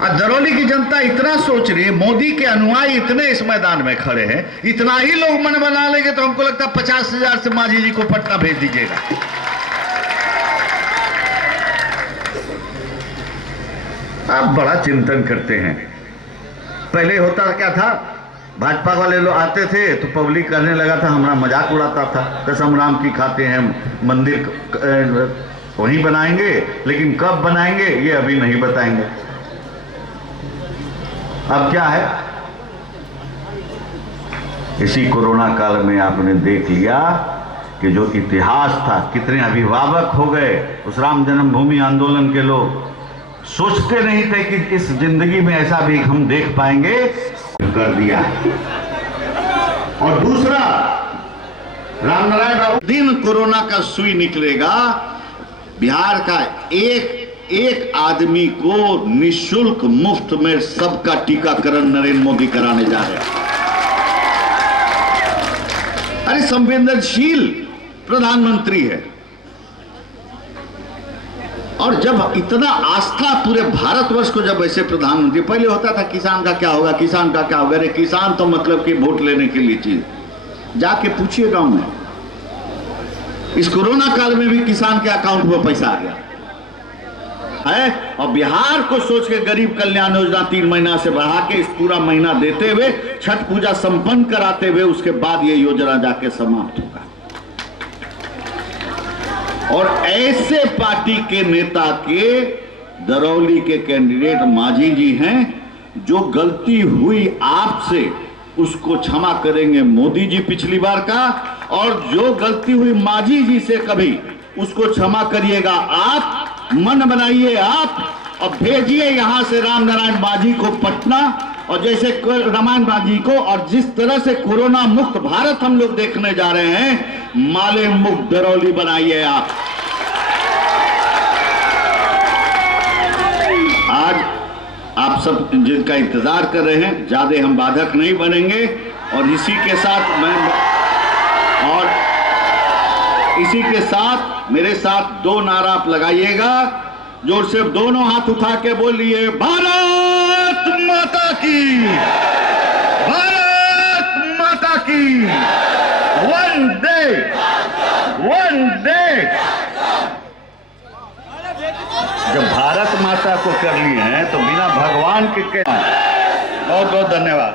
और दरौली की जनता इतना सोच रही है, मोदी के अनुयायी इतने इस मैदान में खड़े हैं, इतना ही लोग मन बना लेंगे तो हमको लगता है 50,000 से मांझी जी को पटना भेज दीजिएगा। आप बड़ा चिंतन करते हैं। पहले होता क्या था, भाजपा वाले लोग आते थे तो पब्लिक कहने लगा था, हमारा मजाक उड़ाता था, कसम राम की खाते हैं, मंदिर वहीं बनाएंगे, लेकिन कब बनाएंगे ये अभी नहीं बताएंगे। अब क्या है, इसी कोरोना काल में आपने देख लिया कि जो इतिहास था, कितने अभिभावक हो गए। उस राम जन्मभूमि आंदोलन के लोग सोचते नहीं थे कि इस जिंदगी में ऐसा भी हम देख पाएंगे, कर दिया। और दूसरा, रामनारायण राव दिन कोरोना का सुई निकलेगा, बिहार का एक आदमी को निःशुल्क मुफ्त में सबका टीकाकरण नरेंद्र मोदी कराने जा रहे हैं। अरे संवेदनशील प्रधानमंत्री है। और जब इतना आस्था पूरे भारतवर्ष को, जब ऐसे प्रधानमंत्री, पहले होता था किसान का क्या होगा, किसान का क्या होगा, अरे किसान तो मतलब कि वोट लेने के लिए चीज, जाके पूछिए गांव में। इस कोरोना काल में भी किसान के अकाउंट में पैसा आ गया है। और बिहार को सोच के गरीब कल्याण योजना 3 महीना से बढ़ा के इस पूरा महीना देते हुए, छठ पूजा संपन्न कराते हुए, उसके बाद ये योजना जाके समाप्त होगा। और ऐसे पार्टी के नेता के दरौली के कैंडिडेट मांझी जी हैं, जो गलती हुई आपसे उसको क्षमा करेंगे मोदी जी पिछली बार का, और जो गलती हुई मांझी जी से कभी, उसको क्षमा करिएगा आप। मन बनाइए आप और भेजिए यहां से रामनारायण मांझी को पटना, और जैसे रामायण मांझी को, और जिस तरह से कोरोना मुक्त भारत हम लोग देखने जा रहे हैं, माले मुक्त दरौली बनाइए आप। आज आप सब जिनका इंतजार कर रहे हैं, ज्यादा हम बाधक नहीं बनेंगे। और इसी के साथ मेरे साथ 2 नारा आप लगाइएगा, जोर से दोनों हाथ उठा के बोलिए, भारत माता की, भारत माता की, वंदे वंदे। जब भारत माता को कर लिए हैं तो बिना भगवान के बहुत बहुत धन्यवाद।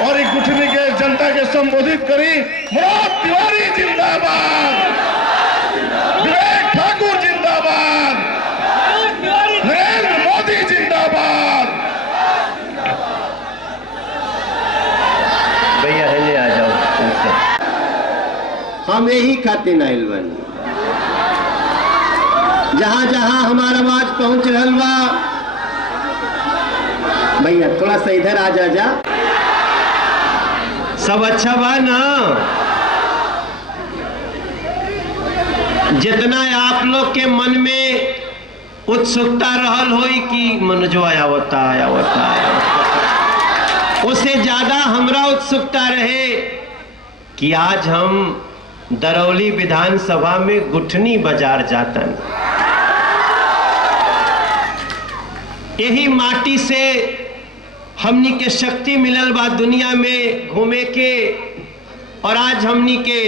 और एक गुठनी के जनता के संबोधित करी, मनोज तिवारी जिंदाबाद, विवेक ठाकुर जिंदाबाद, नरेंद्र मोदी जिंदाबाद। भैया हेले आ जाओ। हम यही खाते नाइल बन, जहां जहां हमारा आवाज पहुंच रहल बा, भैया थोड़ा सा इधर आ जा। सब अच्छा बा ना? जितना आप लोग के मन में उत्सुकता रहल होई कि मनोजवा आवता, उससे ज्यादा हमरा उत्सुकता रहे कि आज हम दरौली विधानसभा में गुठनी बाजार जातन। यही माटी से हमनी के शक्ति मिलल बा दुनिया में घूमे के, और आज हमनी के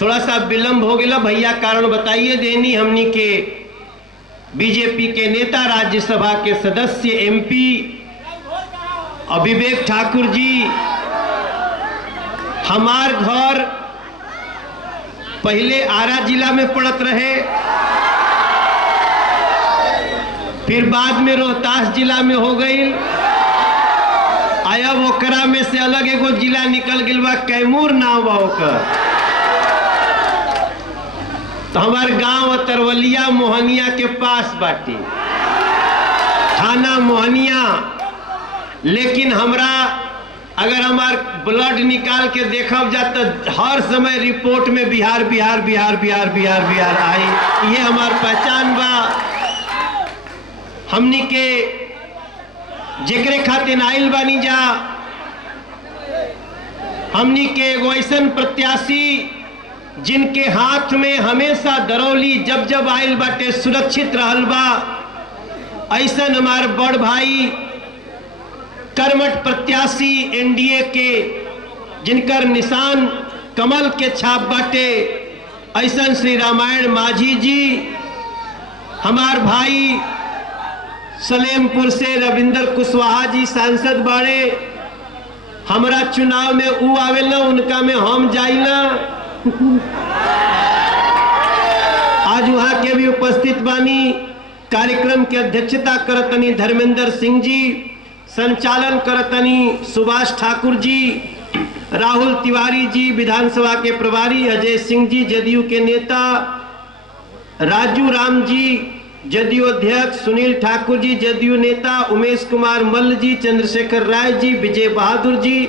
थोड़ा सा विलंब हो गया भैया, कारण बताइए देनी। हमनी के बीजेपी के नेता, राज्यसभा के सदस्य, एमपी विवेक ठाकुर जी, हमार घर पहले आरा जिला में पड़त रहे, फिर बाद में रोहतास जिला में हो गई, आया ओकरा में से अलग एगो जिला निकल गया बा, कैमूर नाम बा ओकर। तो हमार गांव तरवलिया मोहनिया के पास बाटी, थाना मोहनिया। लेकिन हमरा अगर हमार ब्लड निकाल के देखब जा तो हर समय रिपोर्ट में बिहार बिहार बिहार बिहार बिहार बिहार आई। ये हमार पहचान बा। हमनी के जेकरे खातिर आइल बानी जा, हमनी के एगो ऐसन प्रत्याशी जिनके हाथ में हमेशा दरौली जब जब आयल बाटे सुरक्षित रहल बा, ऐसा हमार बड़ भाई कर्मठ प्रत्याशी एनडीए के जिनकर निशान कमल के छाप बाटे, ऐसा श्री रामायण माझी जी, हमार भाई सलेमपुर से रविंदर कुशवाहा जी सांसद बाड़े। हमारा चुनाव में ऊ आवेला, उनका में हम जाइला। आज वहां के भी उपस्थित बानी। कार्यक्रम की अध्यक्षता करतनी धर्मेंद्र सिंह जी, संचालन करतनी सुभाष ठाकुर जी, राहुल तिवारी जी विधानसभा के प्रभारी, अजय सिंह जी जदयू के नेता, राजू राम जी जदयू अध्यक्ष, सुनील ठाकुर जी जदयू नेता, उमेश कुमार मल्ल जी, चंद्रशेखर राय जी, विजय बहादुर जी,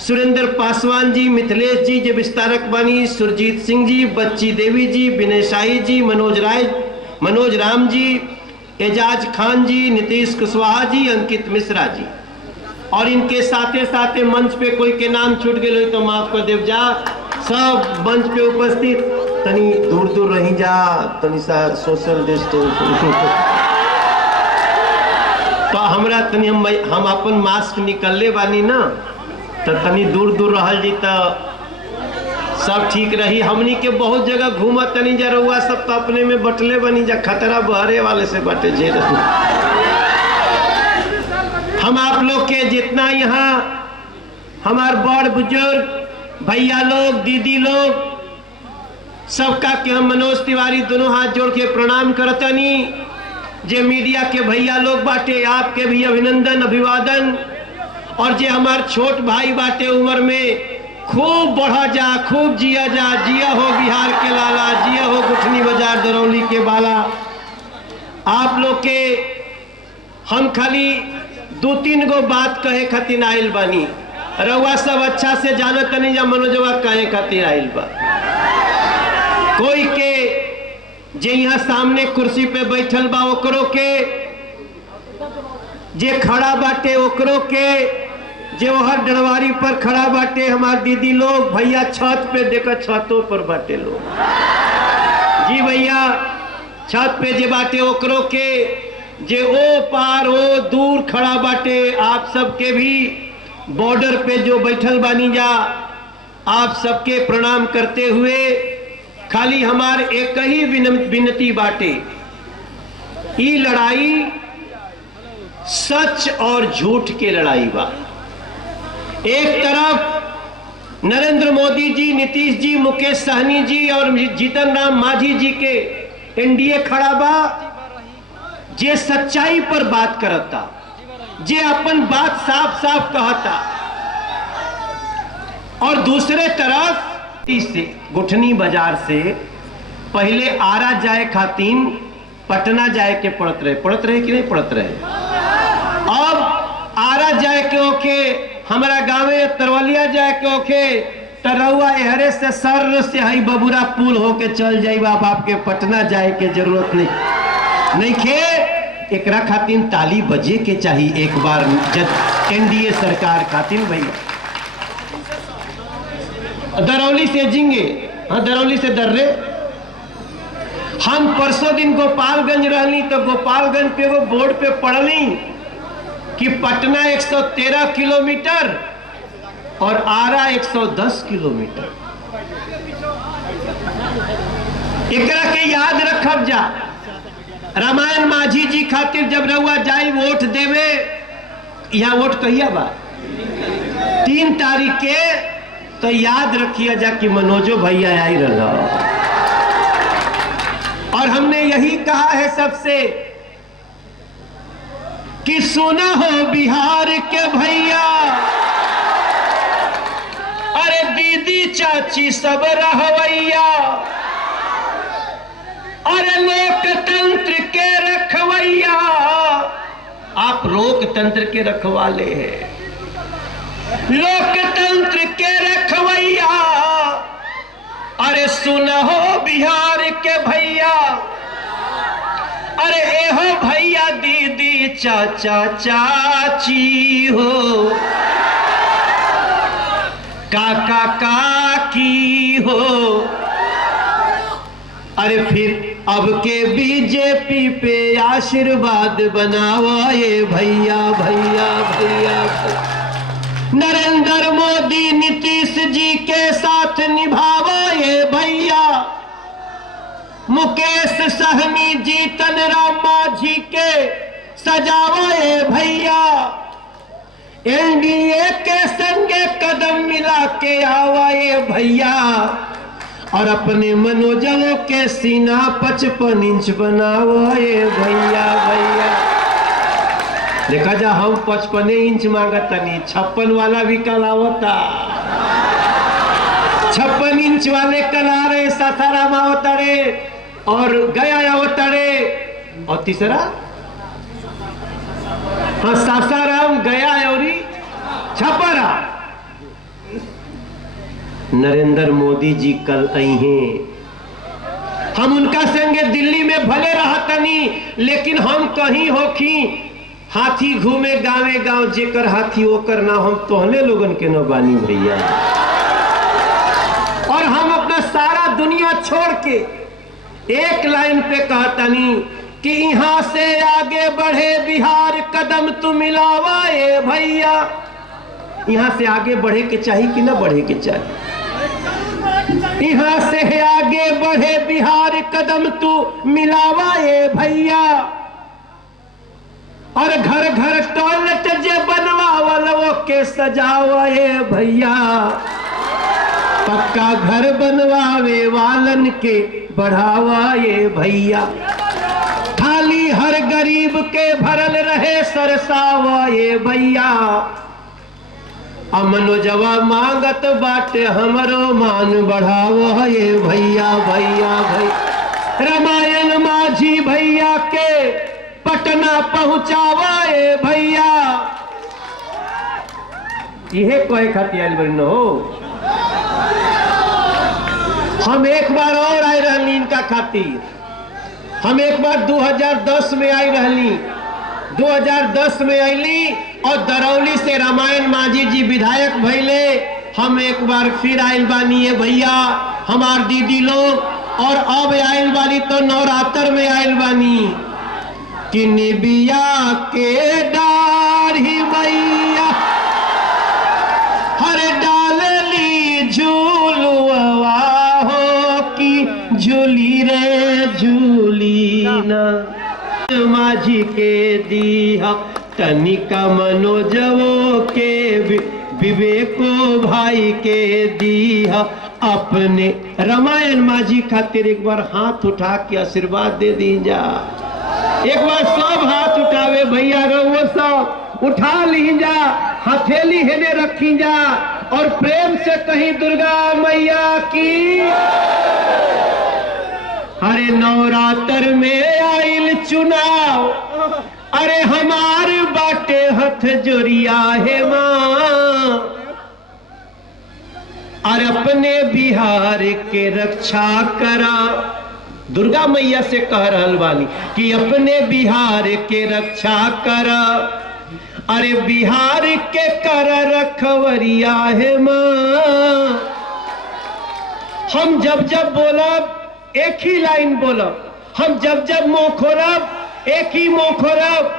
सुरेंद्र पासवान जी, मिथिलेश जी जो विस्तारक बानी, सुरजीत सिंह जी, बच्ची देवी जी, विनय शाही जी, मनोज राम जी, एजाज खान जी, नीतीश कुशवाहा जी, अंकित मिश्रा जी, और इनके साथे साथे मंच पे कोई के नाम छूट गए तो माफ कर देव जा। सब मंच पे उपस्थित तनी दूर दूर रही जा, तनी सा सोशल डिस्टेंस तो हमरा तनी हम अपन मास्क निकलले बानी ना, तो तनी दूर दूर रहल जी तो सब ठीक रही। हमनी के बहुत जगह घूमत तनी जा, रहुआ सब तो अपने में बटले बनी जा, खतरा बहरे वाले से बटे जे। हम आप लोग के जितना यहाँ हमार बड़ बुजुर्ग भैया लोग, दीदी लोग, सबका के हम मनोज तिवारी दोनों हाथ जोड़ के प्रणाम करतनी। जे मीडिया के भैया लोग बाटे, आपके भी अभिनंदन अभिवादन। और जे हमार छोट भाई बाटे उम्र में, खूब बढ़ा जा, खूब जिया जा, जिया हो बिहार के लाला, जिया हो गुठनी बाजार दरौली के बाला। आप लोग के हम खाली 2-3 गो बात कहे खातिर आइल बानी। रउआ सब अच्छा से जानत नहीं जा मनोजवा कहे खातिर आइल बा। कोई के जे यहाँ सामने कुर्सी पे बैठल बा ओकरो के, जे खड़ा बाटे ओकरो के, जे हर डरवारी पर खड़ा बाटे हमार दीदी लोग, भैया छत पे देखा, छतों पर बाटे लोग जी, भैया छत पे जे बाटे ओकरो के, जे ओ पार ओ दूर खड़ा बाटे, आप सबके भी बॉर्डर पे जो बैठल बानी जा, आप सबके प्रणाम करते हुए खाली हमार एक ही विनती बाटे, ई लड़ाई सच और झूठ के लड़ाई बा। एक तरफ नरेंद्र मोदी जी, नीतीश जी, मुकेश सहनी जी और जीतन राम मांझी जी के एनडीए खड़ा बा, जे सच्चाई पर बात करता, जे अपन बात साफ साफ कहता। और दूसरे तरफ से गुठनी बाजार से पहले आरा जाए खातिर पटना जाए के पड़त रहे कि नहीं पड़त रहे। अब आरा जाए के ओके, हमारा गाँवे तरवलिया जाए के ओके, तरहुआ एहरे से सर से हई बबुरा पुल होके चल जाई, बाप आपके पटना जाए के जरूरत नहीं खे। एकरा खातिर ताली बजे के चाहिए एक बार जब एनडीए सरकार खातिर भैया। दरौली से जिंगे, हाँ दरौली से दर्रे। हम परसों दिन गोपालगंज रहनी तो गोपालगंज पे वो बोर्ड पे पढ़ली कि पटना 113 किलोमीटर और आरा 110 किलोमीटर। एकरा के याद रखब जा। रामायण माझी जी खातिर जब रउआ जाई वोट देवे, यहाँ वोट कहिया बा 3 तारीख के, तो याद रखिए जा कि मनोजो भैया आई रहा। और हमने यही कहा है सबसे कि सुना हो बिहार के भैया, अरे दीदी चाची सब रहवैया, अरे लोकतंत्र के रखवैया। आप लोकतंत्र के रखवाले हैं, लोकतंत्र के रखवैया। अरे सुनो बिहार के भैया, अरे एहो भैया दीदी चाचा चाची हो, काका काकी हो, अरे फिर अब के बीजेपी पे आशीर्वाद बनावा ये भैया भैया भैया। नरेंद्र मोदी नीतीश जी के साथ निभावा ये भैया। मुकेश सहनी जीतन राम मांझी के सजावा ये भैया। एनडीए के संगे कदम मिला के आवा ये भैया। और अपने मनोजवों के सीना 55 इंच बनाओ ये भैया भैया। देखा जा हम 55 इंच मांगत नहीं, 56 वाला भी कल आवता। 56 इंच वाले कल आ रहे, सासाराम आवता रे और गया आवता रे। और तीसरा हाँ सासाराम गया और छपरा। नरेंद्र मोदी जी कल आई हैं। हम उनका संगे दिल्ली में भले रहतनी, लेकिन हम कहीं होखी हाथी घूमे गावे गांव, जेकर हाथी ओकर ना हम तोहने लोगन के न बानी भैया। और हम अपना सारा दुनिया छोड़ के एक लाइन पे कहतनी कि यहां से आगे बढ़े बिहार, कदम तू मिलावा ए भैया। यहां से आगे बढ़े के चाहिए कि ना बढ़े के चाहिए? यहां से आगे बढ़े बिहार, कदम तू मिलावा ये भैया। और घर घर टॉयलेट जे बनवावल वो के सजावा ये भैया। पक्का घर बनवावे वालन के बढ़ावा ये भैया। थाली हर गरीब के भरल रहे सरसावा ये भैया। मनोजवा मांगत बाटे हमरो मान बढ़ावो ये भैया भैया भैया। रामायण मांझी भैया के पटना पहुंचावा ये भैया। यह कोई खातिर बन हो। हम एक बार और आए रहनी इनका खातिर। हम एक बार 2010 में आई रहनी। 2010 में आईली और दरौली से रामायण मांझी जी विधायक भैले। हम एक बार फिर आयल बानी है भैया हमार दीदी लोग। और अब आयल बानी तो नवरात्र में आयल बानी कि निबिया के डाढ़ी मैया हर डालली झूलुआ हो कि झूली रे झूली ना। मांझी के दीहा तनिका मनोजवो के विवेको भाई के दीहा। अपने रामायण मांझी खातिर एक बार हाथ उठा के आशीर्वाद दे दी जा। एक बार सब हाथ उठावे भैया वो सब उठा ली जा। हथेली हेने रखी जा और प्रेम से कहीं दुर्गा मैया की। अरे नवरात्र में आइल चुनाव, अरे हमार बाटे हथ जोरिया है मां। और अपने बिहार के रक्षा करा। दुर्गा मैया से कह रहल बानी कि अपने बिहार के रक्षा करा। अरे बिहार के कर रखवरिया है मां। हम जब जब बोलब एक ही लाइन बोलब, हम जब जब मुंह खोलब एक ही मुंह खोलब,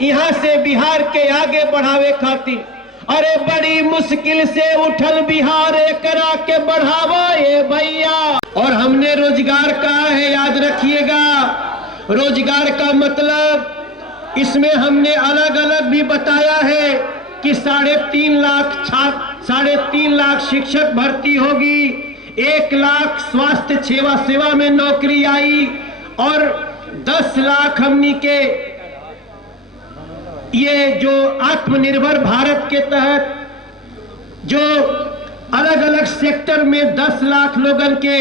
यहां से बिहार के आगे बढ़ावे खातिर। अरे बड़ी मुश्किल से उठल बिहार एकरा के बढ़ावा ये भैया। और हमने रोजगार कहा है, याद रखिएगा। रोजगार का मतलब इसमें हमने अलग अलग भी बताया है कि 3.5 लाख शिक्षक भर्ती होगी, 1 लाख स्वास्थ्य सेवा में नौकरी आई और 10 लाख हमनी के ये जो आत्मनिर्भर भारत के तहत जो अलग अलग सेक्टर में 10 लाख लोगन के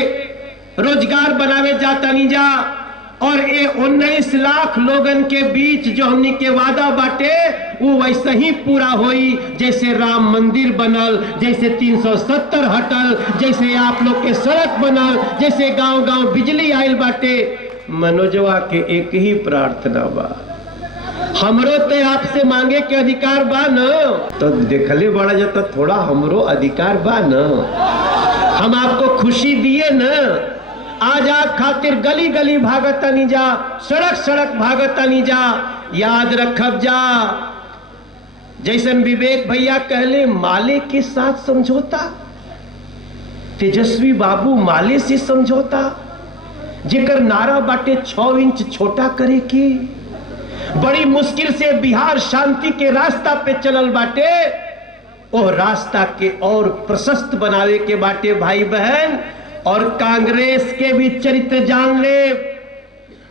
रोजगार बनावे जाता नहीं जा। और ये 19 लाख लोगन के बीच जो हमनी के वादा बाटे वो वैसे ही पूरा होई जैसे राम मंदिर बनल, जैसे 370 हटल, जैसे आप लोग के सड़क बनल, जैसे गांव गांव बिजली आयल बाटे। मनोजवा के एक ही प्रार्थना बा, हमरो ते आपसे मांगे के अधिकार बा न। तो देखले बड़ा जाता थोड़ा हमरो अधिकार बा न। हम आपको खुशी दिए न, आज आप खातिर गली गली भागतानी जा, सड़क सड़क भागतानी जा। याद रखब जा, जैसन विवेक भैया कहले माले के साथ समझौता, तेजस्वी बाबू माले से समझौता, जेकर नारा बाटे 6 इंच छोटा करे की। बड़ी मुश्किल से बिहार शांति के रास्ता पे चलल बाटे, और रास्ता के और प्रशस्त बनावे के बाटे भाई बहन। और कांग्रेस के भी चरित्र जान ले।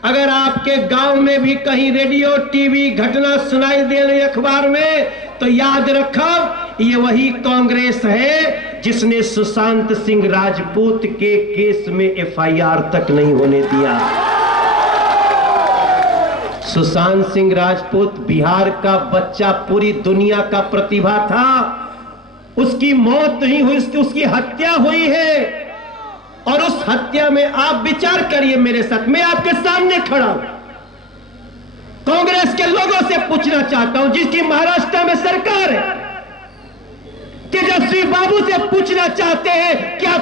अगर आपके गांव में भी कहीं रेडियो टीवी घटना सुनाई दे रही अखबार में, तो याद रखब ये वही कांग्रेस है जिसने सुशांत सिंह राजपूत के केस में एफआईआर तक नहीं होने दिया। सुशांत सिंह राजपूत बिहार का बच्चा, पूरी दुनिया का प्रतिभा था। उसकी मौत नहीं हुई, उसकी हत्या हुई है। और उस हत्या में आप विचार करिए मेरे साथ, मैं आपके सामने खड़ा हूं, कांग्रेस के लोगों से पूछना चाहता हूं, जिसकी महाराष्ट्र में सरकार है, तेजस्वी बाबू से पूछना चाहते हैं, क्या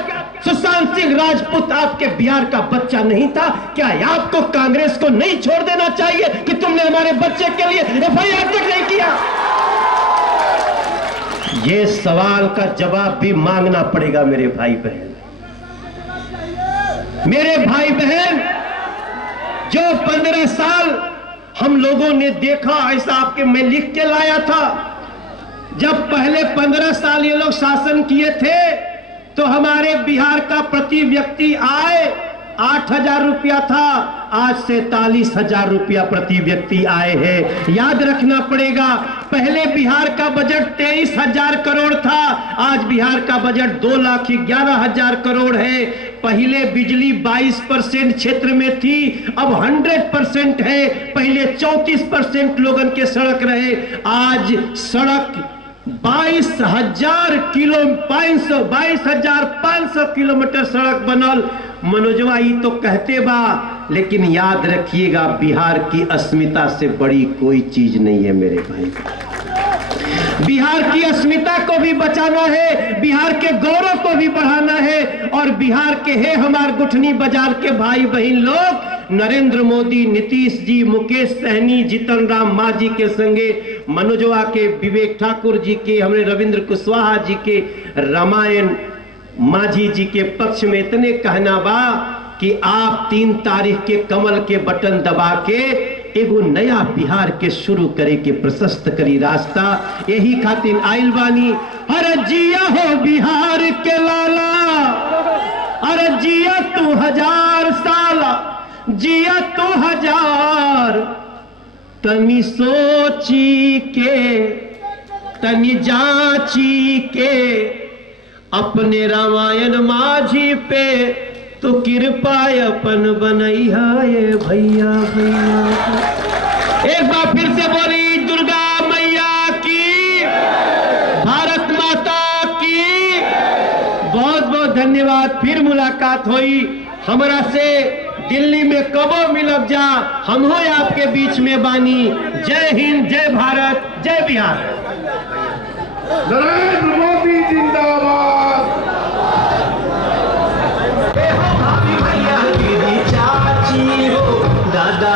सुशांत सिंह राजपूत आपके बिहार का बच्चा नहीं था? क्या आपको कांग्रेस को नहीं छोड़ देना चाहिए कि तुमने हमारे बच्चे के लिए एफआईआर तक नहीं किया? ये सवाल का जवाब भी मांगना पड़ेगा मेरे भाई बहन। मेरे भाई बहन, जो 15 साल हम लोगों ने देखा, ऐसा आपके मैं लिख के लाया था, जब पहले 15 साल ये लोग शासन किए थे तो हमारे बिहार का प्रति व्यक्ति आय 8,000 रुपया था, आज 47,000 रुपया प्रति व्यक्ति आए हैं। याद रखना पड़ेगा, पहले बिहार का बजट 23,000 करोड़ था, आज बिहार का बजट 2,11,000 करोड़ है। पहले बिजली 22% क्षेत्र में थी, अब 100% है। पहले 34% लोगन के सड़क रहे, आज सड़क 22,500 किलोमीटर सड़क बनल। मनोजवा ही तो कहते बा, लेकिन याद रखिएगा बिहार की अस्मिता से बड़ी कोई चीज नहीं है मेरे भाई। बिहार की अस्मिता को भी बचाना है, बिहार के गौरव को भी बढ़ाना है। और बिहार के है हमारे गुठनी बाजार के भाई बहन लोग, नरेंद्र मोदी, नीतीश जी, मुकेश सहनी, जीतन राम मांझी के संगे मनोजवा के, विवेक ठाकुर जी के, हमने रविंद्र कुशवाहा जी के, रामायण मांझी जी के पक्ष में इतने कहना बा कि आप 3 तारीख के कमल के बटन दबा के एगो नया बिहार के शुरू करे के प्रशस्त करी रास्ता। यही खातिर आइल बानी। अरे जिया हो बिहार के लाला, अरे जिया तू 1000 साल, जिया तू 1000। तनी सोची के, तनी जांची के, अपने रामायण मांझी पे तो कृपा अपन बनैया ये भैया भैया। एक बार फिर से बोली दुर्गा मैया की, भारत माता की। बहुत बहुत धन्यवाद। फिर मुलाकात हुई हमरा से दिल्ली में, कबो मिलब जा, हम हो आपके बीच में बानी। जय हिंद, जय भारत, जय बिहार। नरेंद्र मोदी जिंदाबाद। चाची हो दादा